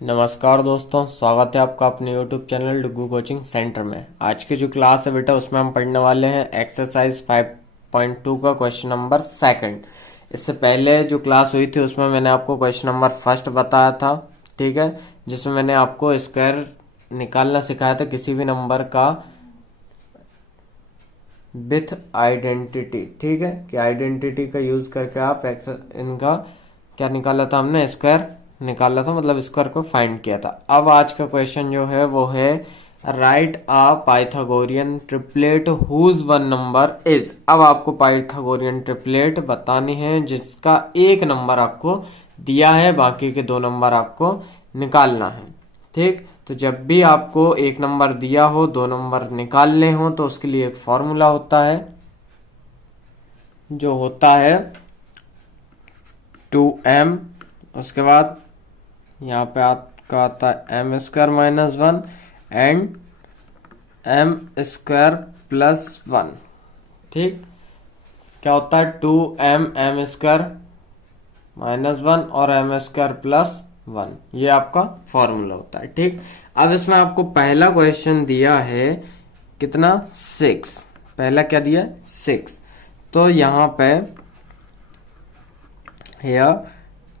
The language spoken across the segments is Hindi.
नमस्कार दोस्तों, स्वागत है आपका अपने यूट्यूब चैनल डुगू कोचिंग सेंटर में। आज की जो क्लास है बेटा उसमें हम पढ़ने वाले हैं एक्सरसाइज 5.2 का क्वेश्चन नंबर सेकंड। इससे पहले जो क्लास हुई थी उसमें मैंने आपको क्वेश्चन नंबर फर्स्ट बताया था, ठीक है, जिसमें मैंने आपको स्क्वायर निकालना सिखाया था किसी भी नंबर का विथ आइडेंटिटी, ठीक है, कि आइडेंटिटी का यूज करके आप इनका क्या निकाला था, हमने स्क्वायर निकाला था, मतलब स्क्वायर को फाइंड किया था। अब आज का क्वेश्चन जो है वो है right a Pythagorean triplet whose one number is. अब आपको पाइथागोरियन ट्रिपलेट बतानी है जिसका एक नंबर आपको दिया है, बाकी के दो नंबर आपको निकालना है, ठीक। तो जब भी आपको एक नंबर दिया हो, दो नंबर निकालने हो, तो उसके लिए एक फॉर्मूला होता है जो होता है 2m। उसके बाद यहाँ पे आपका आता है M square minus one and M square plus one, ठीक। क्या होता है 2m स्क्वायर माइनस वन और एम स्क्वायर प्लस वन, ये आपका फॉर्मूला होता है, ठीक। अब इसमें आपको पहला क्वेश्चन दिया है कितना, 6। पहला क्या दिया है, 6। तो यहाँ पे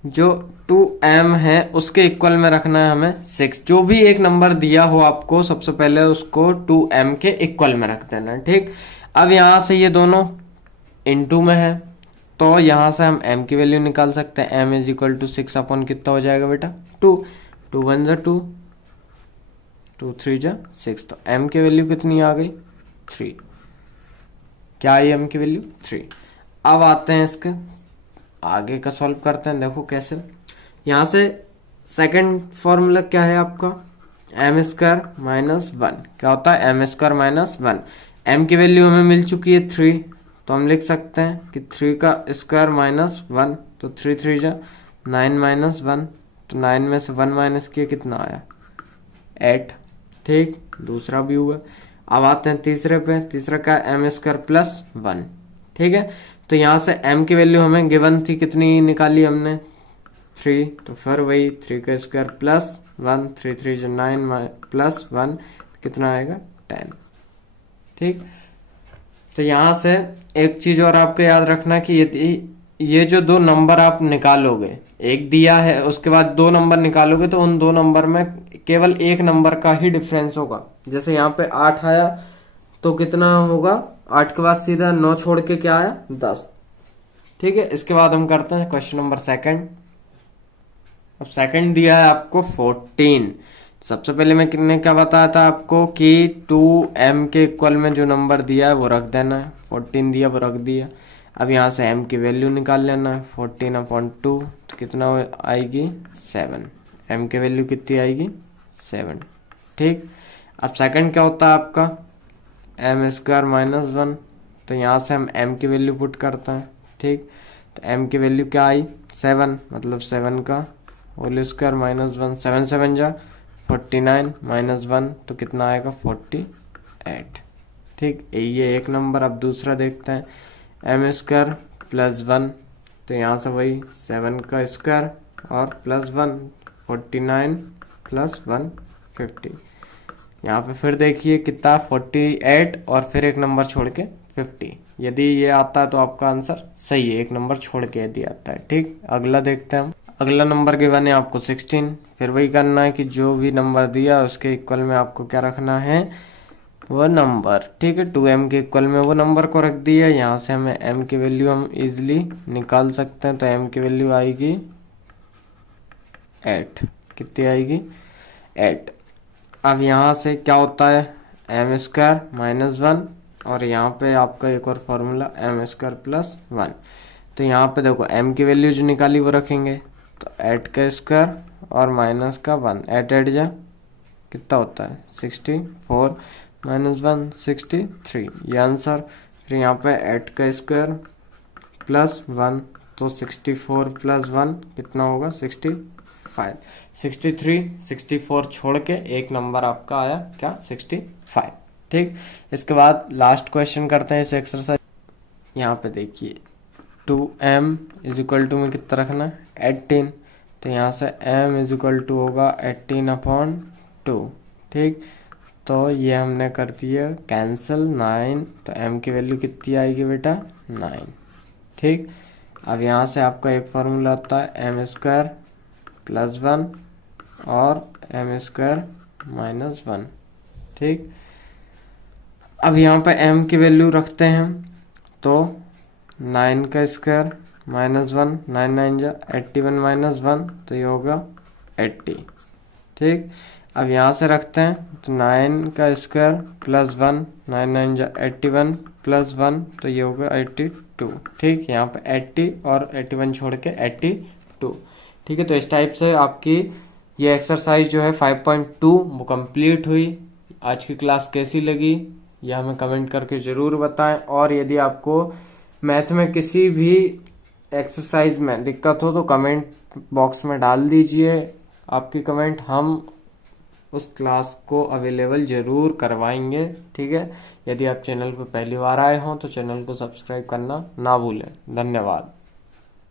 जो 2m है उसके इक्वल में रखना है हमें 6। जो भी एक नंबर दिया हो आपको सबसे पहले उसको 2m के इक्वल में रख देना, ठीक। अब यहां से ये दोनों इनटू में है तो यहां से हम m की वैल्यू निकाल सकते हैं। m is equal to 6 upon कितना हो जाएगा बेटा, 2। 2 1 जा 2, 2 3 जा 6, तो m की वैल्यू कितनी आ गई, 3। क्या आई m की वैल्यू, 3। अब आते हैं इसके आगे का सॉल्व करते हैं। देखो कैसे, यहां से सेकंड फॉर्मूला क्या है आपका, एम स्क्वायर माइनस वन। क्या होता है, M square minus one. M की वैल्यू हमें मिल चुकी है 3, तो हम लिख सकते हैं कि 3 का स्क्वायर माइनस वन, तो 3 3 जा 9 माइनस वन, तो 9 में से 1 माइनस किया कितना आया, 8, ठीक। दूसरा भी हुआ। अब आते हैं तीसरे पे, तीसरा का एम स्क्वायर प्लस वन, ठीक है। तो यहाँ से m की वैल्यू हमें गिवन थी, कितनी निकाली हमने, 3, तो फिर वही 3 का स्क्वायर प्लस वन, 3 3 जो 9 प्लस वन कितना आएगा, 10, ठीक। तो यहाँ से एक चीज और आपको याद रखना कि ये जो दो नंबर आप निकालोगे, एक दिया है उसके बाद दो नंबर निकालोगे, तो उन दो नंबर में केवल एक नंबर का ही डिफरेंस होगा। जैसे यहाँ पे 8 आया तो कितना होगा, 8 के बाद सीधा 9 छोड़ के क्या आया, 10, ठीक है। इसके बाद हम करते हैं क्वेश्चन नंबर सेकंड। अब सेकंड दिया है आपको 14। सबसे पहले मैंने क्या बताया था आपको कि 2m के इक्वल में जो नंबर दिया है वो रख देना है। 14 दिया वो रख दिया। अब यहाँ से m की वैल्यू निकाल लेना है, 14 अपॉन 2 तो कितना आएगी, 7। m की वैल्यू कितनी आएगी, 7, ठीक। अब सेकंड क्या होता है आपका, एम स्क्वायर माइनस वन, तो यहाँ से हम m की वैल्यू पुट करते हैं, ठीक। तो m की वैल्यू क्या आई, 7, मतलब 7 का होल स्क्वायर माइनस वन, 7 7 जा 49 माइनस वन, तो कितना आएगा 48, ठीक। ये एक नंबर। अब दूसरा देखते हैं, एम स्क्वायर प्लस वन, तो यहाँ से वही 7 का स्क्वायर और प्लस वन, 49 प्लस वन 50। यहाँ पे फिर देखिए कितना, 48 और फिर एक नंबर छोड़ के 50। यदि ये आता है तो आपका आंसर सही है, एक नंबर छोड़ के यदि आता है, ठीक। अगला देखते हैं हम। अगला नंबर गिवन है आपको 16। फिर वही करना है कि जो भी नंबर दिया उसके इक्वल में आपको क्या रखना है, वो नंबर, ठीक है। 2m के इक्वल में वो नंबर को रख दिया। यहाँ से हमें m की वैल्यू हम इजिली निकाल सकते हैं, तो m की वैल्यू आएगी 8। कितनी आएगी, 8। अब यहाँ से क्या होता है, एम स्क्वायर माइनस वन, और यहाँ पे आपका एक और formula m square plus one. तो यहाँ पे देखो m की वैल्यू जो निकाली वो रखेंगे, तो 8 का स्क्वायर और माइनस का 1, 8 8 जा कितना होता है, 64 माइनस वन 63, ये आंसर। फिर यहाँ पे 8 का स्क्वायर प्लस वन, तो 64 प्लस वन कितना होगा, 65। 63 64 छोड़ के एक नंबर आपका आया क्या, 65, ठीक। इसके बाद लास्ट क्वेश्चन करते हैं इस एक्सरसाइज। यहाँ पे देखिए 2m इज इक्वल टू में कितना रखना है, 18। तो यहाँ से m इज इक्वल टू होगा 18/2। ठीक, तो ये हमने कर दिया कैंसिल 9, तो m की वैल्यू कितनी आएगी बेटा 9। ठीक, अब यहाँ से आपका एक फार्मूला आता है m² + 1 और m² - 1। ठीक, अब यहाँ पे m की वैल्यू रखते हैं, तो 9 का स्क्वायर -1, 9 9 जा 81 - 1, तो ये होगा 80। ठीक, अब यहाँ से रखते हैं, तो 9 का स्क्वायर + 1, 9 9 जा 81 + 1, तो ये होगा 82। ठीक, यहाँ पे 80 और 81 छोड़ के 82। ठीक है, तो इस टाइप से आपकी ये एक्सरसाइज जो है 5.2 वो कंप्लीट हुई। आज की क्लास कैसी लगी यह हमें कमेंट करके ज़रूर बताएं, और यदि आपको मैथ में किसी भी एक्सरसाइज में दिक्कत हो तो कमेंट बॉक्स में डाल दीजिए आपकी कमेंट, हम उस क्लास को अवेलेबल ज़रूर करवाएंगे। ठीक है, यदि आप चैनल पर पहली बार आए हों तो चैनल को सब्सक्राइब करना ना भूलें। धन्यवाद।